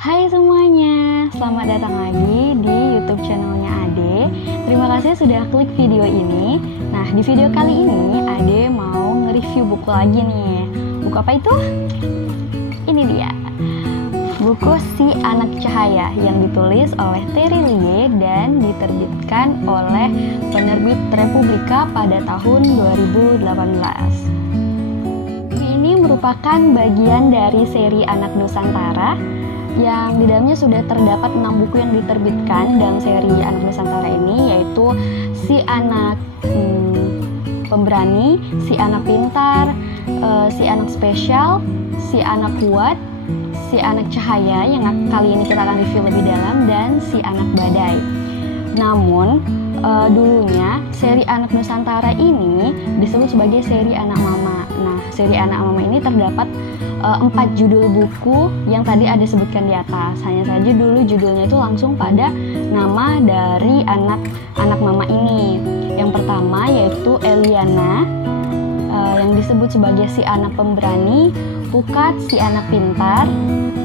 Hai semuanya, selamat datang lagi di YouTube channelnya Ade. Terima kasih sudah klik video ini. Nah, di video kali ini Ade mau nge-review buku lagi nih. Buku apa itu? Ini dia. Buku Si Anak Cahaya yang ditulis oleh Terry Lie dan diterbitkan oleh penerbit Republika pada tahun 2018. Ini merupakan bagian dari seri Anak Nusantara yang di dalamnya sudah terdapat 6 buku yang diterbitkan dalam seri Anak Nusantara ini, yaitu Si Anak Pemberani, Si Anak Pintar, Si Anak Spesial, Si Anak Kuat, Si Anak Cahaya yang kali ini kita akan review lebih dalam, dan Si Anak Badai. Namun dulunya seri Anak Nusantara ini disebut sebagai seri Anak Mama. Nah, seri Anak Mama ini terdapat 4 judul buku yang tadi ada sebutkan di atas. Hanya saja dulu judulnya itu langsung pada nama dari anak mama ini. Yang pertama yaitu Eliana, yang disebut sebagai Si Anak Pemberani, Pukat Si Anak Pintar,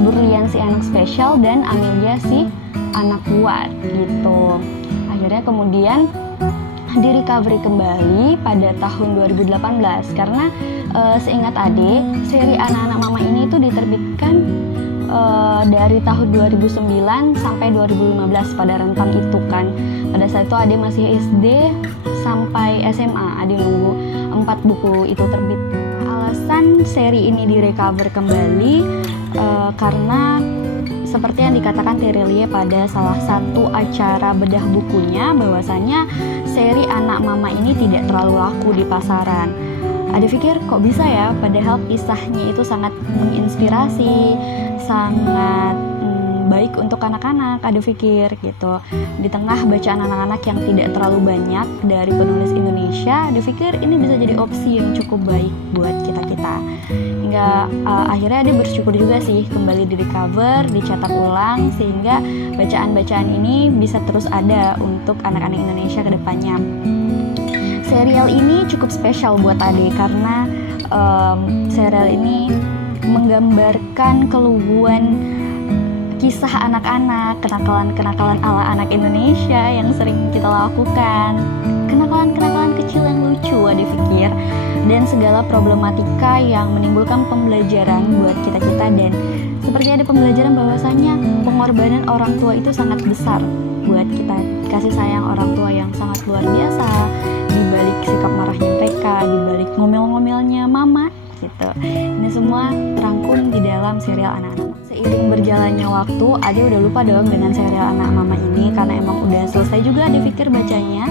Berlian Si Anak Spesial, dan Amelia Si Anak Kuat gitu. Akhirnya kemudian di recovery kembali pada tahun 2018 karena seingat Ade, seri Anak-anak Mama ini itu diterbitkan dari tahun 2009 sampai 2015 pada rentang itu kan. Pada saat itu Ade masih SD sampai SMA, Ade nunggu 4 buku itu terbit. Alasan seri ini direcover kembali karena seperti yang dikatakan Terry Lie pada salah satu acara bedah bukunya, bahwasanya seri Anak Mama ini tidak terlalu laku di pasaran. Ada pikir kok bisa ya, padahal kisahnya itu sangat menginspirasi, sangat baik untuk anak-anak. Ada pikir gitu. Di tengah bacaan anak-anak yang tidak terlalu banyak dari penulis Indonesia, ada pikir ini bisa jadi opsi yang cukup baik buat kita-kita. Hingga akhirnya dia bersyukur juga sih kembali di recover, dicetak ulang, sehingga bacaan-bacaan ini bisa terus ada untuk anak-anak Indonesia ke depannya. Serial ini cukup spesial buat Ade karena serial ini menggambarkan keluhuan kisah anak-anak, kenakalan-kenakalan ala anak Indonesia yang sering kita lakukan, kenakalan-kenakalan kecil yang lucu, Ade pikir, dan segala problematika yang menimbulkan pembelajaran buat kita-kita. Dan seperti ada pembelajaran bahwasanya pengorbanan orang tua itu sangat besar buat kita, kasih sayang orang tua yang sangat luar biasa, dibalik sikap marahnya mereka, dibalik ngomel-ngomelnya mama gitu. Ini semua terangkum di dalam serial Anak-anak. Seiring berjalannya waktu, Ade udah lupa dong dengan serial Anak Mama ini karena emang udah selesai juga Ade pikir bacanya.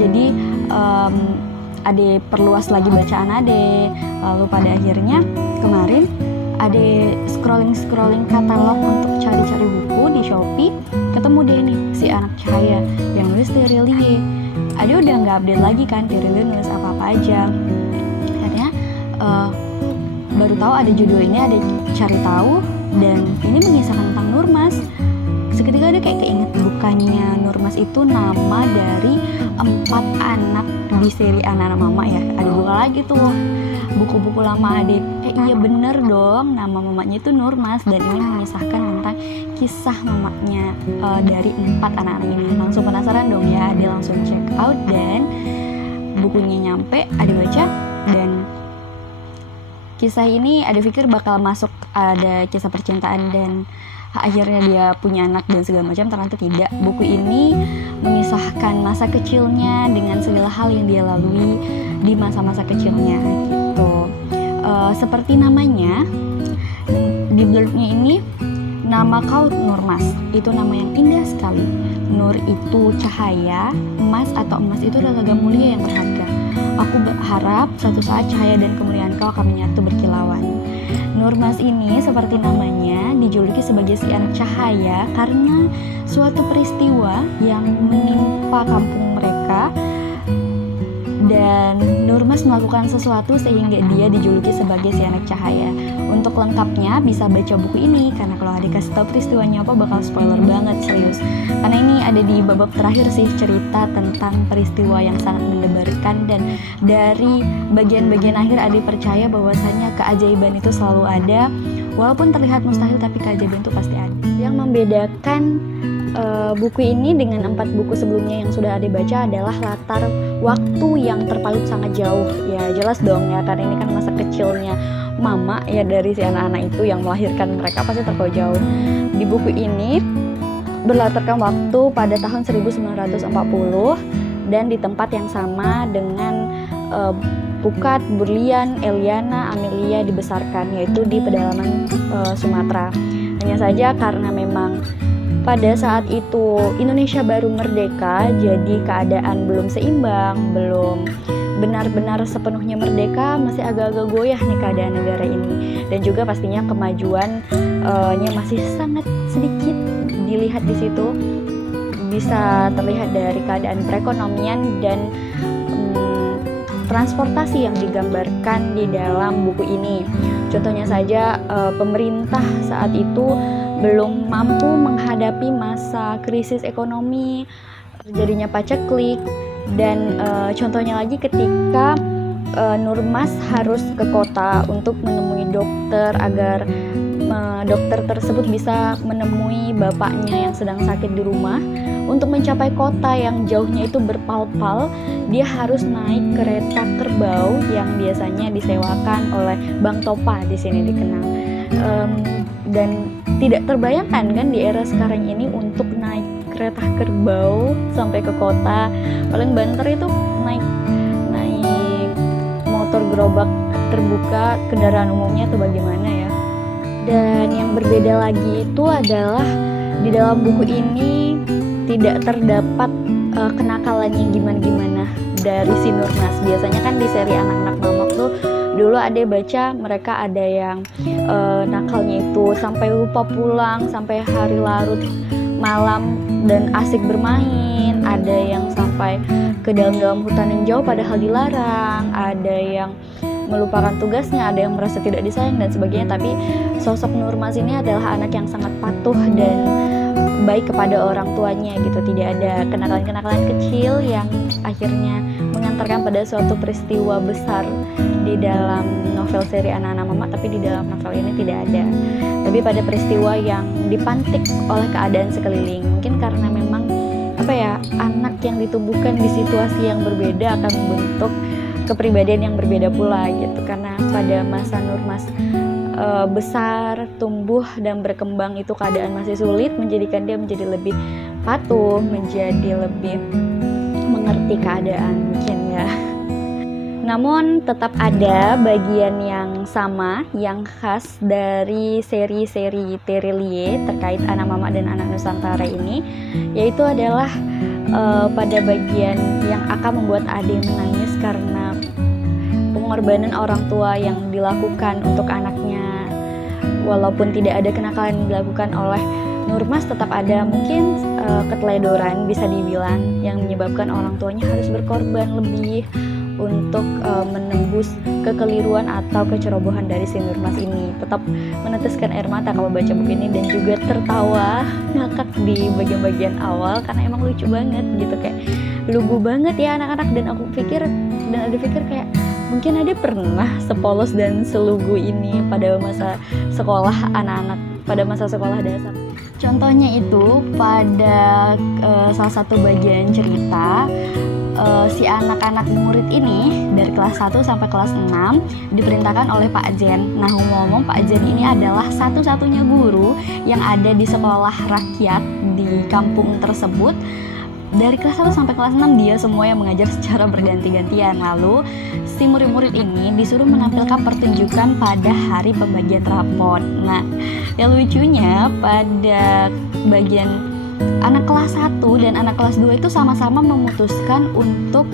Jadi Ade perluas lagi bacaan Ade. Lalu pada akhirnya kemarin Ade scrolling katalog untuk cari-cari buku di Shopee, ketemu deh nih Si Anak Cahaya yang nulis Terry Lie. Ade udah nggak update lagi kan Terry Lie nulis apa-apa aja. Akhirnya baru tahu ada judul ini, Ade cari tahu, dan ini mengisahkan tentang Nurmas. Seketika ada kayak keinget, bukannya Nurmas itu nama dari 4 anak di seri Anak-anak Mama ya. Ada buka lagi tuh buku-buku lama Ade, iya bener dong, nama mamanya itu Nurmas, dan ini mengisahkan tentang kisah mamanya dari 4 anak-anak ini. Langsung penasaran dong ya, Ade langsung check out, dan bukunya nyampe, Ade baca, dan kisah ini Ade pikir bakal masuk, ada kisah percintaan dan akhirnya dia punya anak dan segala macam. Ternyata tidak. Buku ini mengisahkan masa kecilnya dengan segala hal yang dia lalui di masa-masa kecilnya gitu. Seperti namanya, di blurbnya ini, nama kau Nurmas, itu nama yang indah sekali. Nur itu cahaya, emas atau emas itu adalah logam mulia yang berharga. Aku berharap suatu saat cahaya dan kemuliaan kau akan menyatu berkilauan. Nurmas ini seperti namanya dijuluki sebagai Si Anak Cahaya karena suatu peristiwa yang menimpa kampung mereka, dan Nurmas melakukan sesuatu sehingga dia dijuluki sebagai Si Anak Cahaya. Untuk lengkapnya bisa baca buku ini, karena kalau ada kasih tahu peristiwanya apa bakal spoiler banget, serius. Karena ini ada di bab terakhir sih, cerita tentang peristiwa yang sangat mendebarkan, dan dari bagian-bagian akhir Ade percaya bahwasanya keajaiban itu selalu ada Walaupun terlihat mustahil, tapi keajaiban itu pasti ada. Yang membedakan buku ini dengan 4 buku sebelumnya yang sudah Ade baca adalah latar waktu yang terpaut sangat jauh. Ya jelas dong ya, karena ini kan masa kecilnya mama ya dari si anak-anak itu yang melahirkan mereka, pasti terpaut jauh. Di buku ini berlatarkan waktu pada tahun 1940 dan di tempat yang sama dengan Pukat, Burlian, Eliana, Amelia dibesarkan, yaitu di pedalaman Sumatera. Hanya saja karena memang pada saat itu Indonesia baru merdeka, jadi keadaan belum seimbang, belum benar-benar sepenuhnya merdeka, masih agak-agak goyah nih keadaan negara ini. Dan juga pastinya kemajuannya masih sangat sedikit dilihat di situ. Bisa terlihat dari keadaan perekonomian dan transportasi yang digambarkan di dalam buku ini. Contohnya saja pemerintah saat itu belum mampu menghadapi masa krisis ekonomi, terjadinya paceklik, dan contohnya lagi ketika Nurmas harus ke kota untuk menemui dokter agar dokter tersebut bisa menemui bapaknya yang sedang sakit di rumah. Untuk mencapai kota yang jauhnya itu berpal-pal, dia harus naik kereta kerbau yang biasanya disewakan oleh Bang Topa, di sini dikenal. Dan tidak terbayangkan kan di era sekarang ini untuk naik kereta kerbau sampai ke kota. Paling banter itu naik motor gerobak terbuka, kendaraan umumnya atau bagaimana ya. Dan yang berbeda lagi itu adalah di dalam buku ini tidak terdapat kenakalannya gimana-gimana dari si Nurmas. Biasanya kan di seri anak-anak Mamak tuh dulu Ade baca mereka ada yang nakalnya itu sampai lupa pulang, sampai hari larut malam dan asik bermain, ada yang sampai ke dalam hutan yang jauh padahal dilarang, ada yang melupakan tugasnya, ada yang merasa tidak disayang dan sebagainya. Tapi sosok Nurmas ini adalah anak yang sangat patuh dan baik kepada orang tuanya gitu. Tidak ada kenakalan-kenakalan kecil yang akhirnya mengantarkan pada suatu peristiwa besar di dalam novel seri Anak-anak Mama, tapi di dalam novel ini tidak ada. Tapi pada peristiwa yang dipantik oleh keadaan sekeliling. Mungkin karena memang anak yang ditumbuhkan di situasi yang berbeda akan membentuk kepribadian yang berbeda pula gitu. Karena pada masa Nurmas besar, tumbuh dan berkembang itu keadaan masih sulit, menjadikan dia menjadi lebih patuh, menjadi lebih mengerti keadaan mungkin ya. Namun tetap ada bagian yang sama, yang khas dari seri-seri Terelie terkait Anak Mama dan Anak Nusantara ini, yaitu adalah pada bagian yang akan membuat Ade menangis karena pengorbanan orang tua yang dilakukan untuk anaknya. Walaupun tidak ada kenakalan yang dilakukan oleh Nurmas, tetap ada mungkin keteledoran bisa dibilang yang menyebabkan orang tuanya harus berkorban lebih untuk menembus kekeliruan atau kecerobohan dari si Nurmas ini. Tetap meneteskan air mata kalau baca buku ini dan juga tertawa ngakak di bagian-bagian awal karena emang lucu banget gitu, kayak lugu banget ya anak-anak. Dan aku pikir kayak mungkin ada pernah sepolos dan selugu ini pada masa sekolah anak-anak, pada masa sekolah dasar. Contohnya itu pada salah satu bagian cerita, si anak-anak murid ini dari kelas 1 sampai kelas 6 diperintahkan oleh Pak Zen. Nah, ngomong Pak Zen ini adalah satu-satunya guru yang ada di sekolah rakyat di kampung tersebut. Dari kelas 1 sampai kelas 6 dia semua yang mengajar secara berganti-gantian. Lalu si murid-murid ini disuruh menampilkan pertunjukan pada hari pembagian rapot. Nah, yang lucunya pada bagian anak kelas 1 dan anak kelas 2 itu sama-sama memutuskan untuk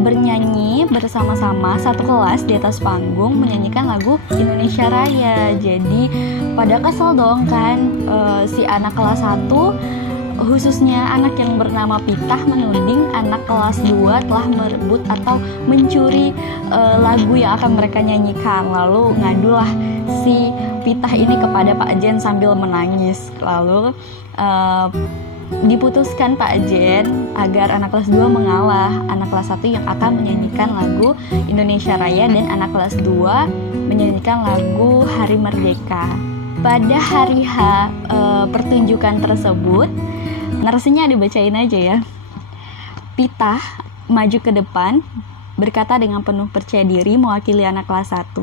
bernyanyi bersama-sama satu kelas di atas panggung menyanyikan lagu Indonesia Raya. Jadi pada kesel dong kan si anak kelas 1, khususnya anak yang bernama Pitah, menuding anak kelas 2 telah merebut atau mencuri lagu yang akan mereka nyanyikan. Lalu ngadulah si Pitah ini kepada Pak Jen sambil menangis. Lalu diputuskan Pak Jen agar anak kelas 2 mengalah. Anak kelas 1 yang akan menyanyikan lagu Indonesia Raya dan anak kelas 2 menyanyikan lagu Hari Merdeka. Pada hari H pertunjukan tersebut, narasinya dibacain aja ya. Pitah maju ke depan, berkata dengan penuh percaya diri mewakili anak kelas 1.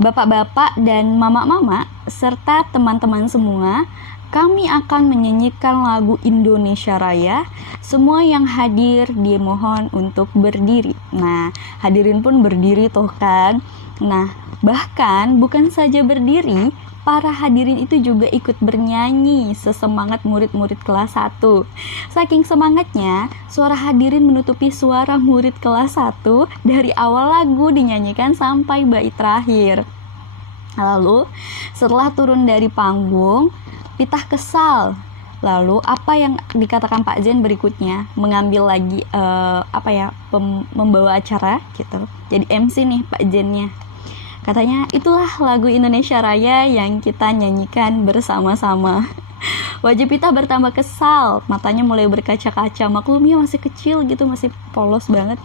Bapak-bapak dan mama-mama serta teman-teman semua, kami akan menyanyikan lagu Indonesia Raya. Semua yang hadir dimohon untuk berdiri. Nah, hadirin pun berdiri toh kan. Nah, bahkan bukan saja berdiri, para hadirin itu juga ikut bernyanyi sesemangat murid-murid kelas 1. Saking semangatnya, suara hadirin menutupi suara murid kelas 1 dari awal lagu dinyanyikan sampai bait terakhir. Lalu, setelah turun dari panggung, Pitah kesal. Lalu apa yang dikatakan Pak Jen berikutnya? Mengambil lagi membawa acara gitu. Jadi MC nih Pak Jennya. Katanya, itulah lagu Indonesia Raya yang kita nyanyikan bersama-sama. Wajah Pitah bertambah kesal, matanya mulai berkaca-kaca. Maklumnya masih kecil gitu, masih polos banget.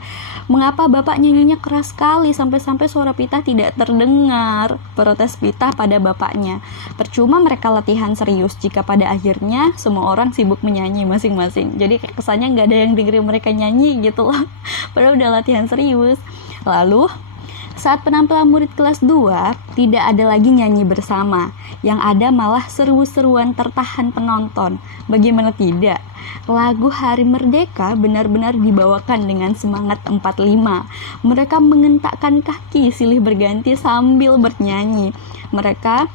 Mengapa bapak nyanyinya keras sekali sampai-sampai suara Pitah tidak terdengar? Protes Pitah pada bapaknya. Percuma mereka latihan serius jika pada akhirnya semua orang sibuk menyanyi masing-masing. Jadi kesannya nggak ada yang dengerin mereka nyanyi gitu loh. Padahal udah latihan serius. Lalu saat penampilan murid kelas 2, tidak ada lagi nyanyi bersama. Yang ada malah seru-seruan tertahan penonton. Bagaimana tidak? Lagu Hari Merdeka benar-benar dibawakan dengan semangat 45. Mereka mengentakkan kaki silih berganti sambil bernyanyi. Mereka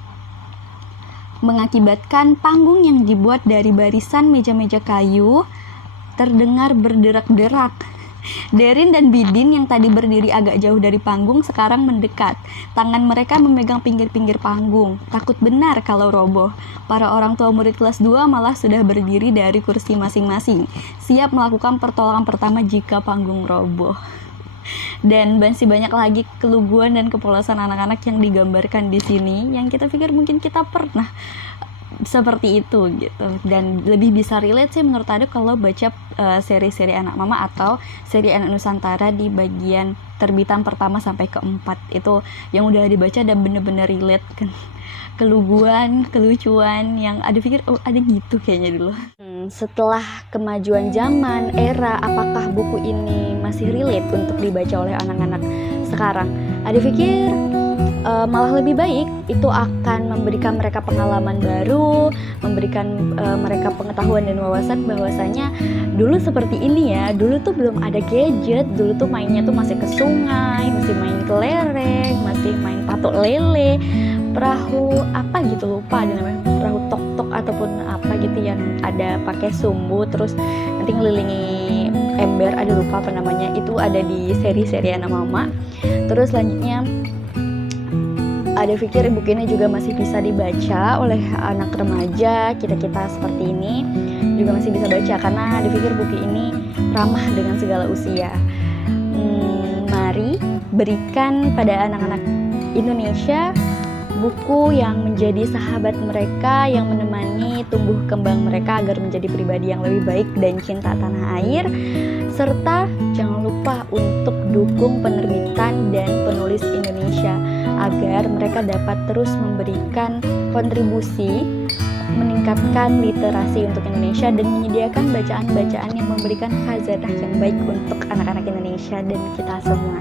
mengakibatkan panggung yang dibuat dari barisan meja-meja kayu terdengar berderak-derak. Derin dan Bidin yang tadi berdiri agak jauh dari panggung sekarang mendekat. Tangan mereka memegang pinggir-pinggir panggung. Takut benar kalau roboh. Para orang tua murid kelas 2 malah sudah berdiri dari kursi masing-masing, siap melakukan pertolongan pertama jika panggung roboh. Dan masih banyak lagi keluguan dan kepolosan anak-anak yang digambarkan di sini, yang kita pikir mungkin kita pernah seperti itu gitu. Dan lebih bisa relate sih menurut Ade kalau baca seri-seri Anak Mama atau seri Anak Nusantara di bagian terbitan pertama sampai keempat itu yang udah dibaca dan bener-bener relate kan, keluguan, kelucuan yang Ade pikir oh ada gitu kayaknya dulu. Setelah kemajuan zaman, era, apakah buku ini masih relate untuk dibaca oleh anak-anak sekarang? Ade pikir malah lebih baik. Itu akan memberikan mereka pengalaman baru, memberikan mereka pengetahuan dan wawasan bahwasanya dulu seperti ini ya, dulu tuh belum ada gadget, dulu tuh mainnya tuh masih ke sungai, masih main kelereng, masih main patok lele, perahu apa gitu lupa ada namanya, perahu tok-tok ataupun apa gitu yang ada pakai sumbu terus nanti ngelilingi ember, ada lupa apa namanya, itu ada di seri-seri Anak Mama. Terus selanjutnya Ade pikir buku ini juga masih bisa dibaca oleh anak remaja, kita-kita seperti ini juga masih bisa baca karena Ade pikir buku ini ramah dengan segala usia. Mari berikan pada anak-anak Indonesia buku yang menjadi sahabat mereka, yang menemani tumbuh kembang mereka agar menjadi pribadi yang lebih baik dan cinta tanah air. Serta jangan lupa untuk dukung penerbitan dan penulis Indonesia agar mereka dapat terus memberikan kontribusi meningkatkan literasi untuk Indonesia dan menyediakan bacaan-bacaan yang memberikan khazanah yang baik untuk anak-anak Indonesia dan kita semua.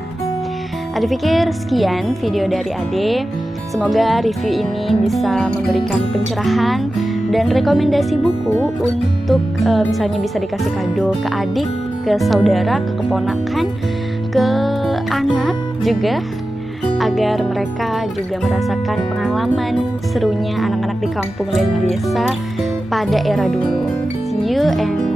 Ade pikir sekian video dari Ade. Semoga review ini bisa memberikan pencerahan dan rekomendasi buku untuk misalnya bisa dikasih kado ke adik, ke saudara, ke keponakan, ke anak juga, agar mereka juga merasakan pengalaman serunya anak-anak di kampung dan desa pada era dulu. See you and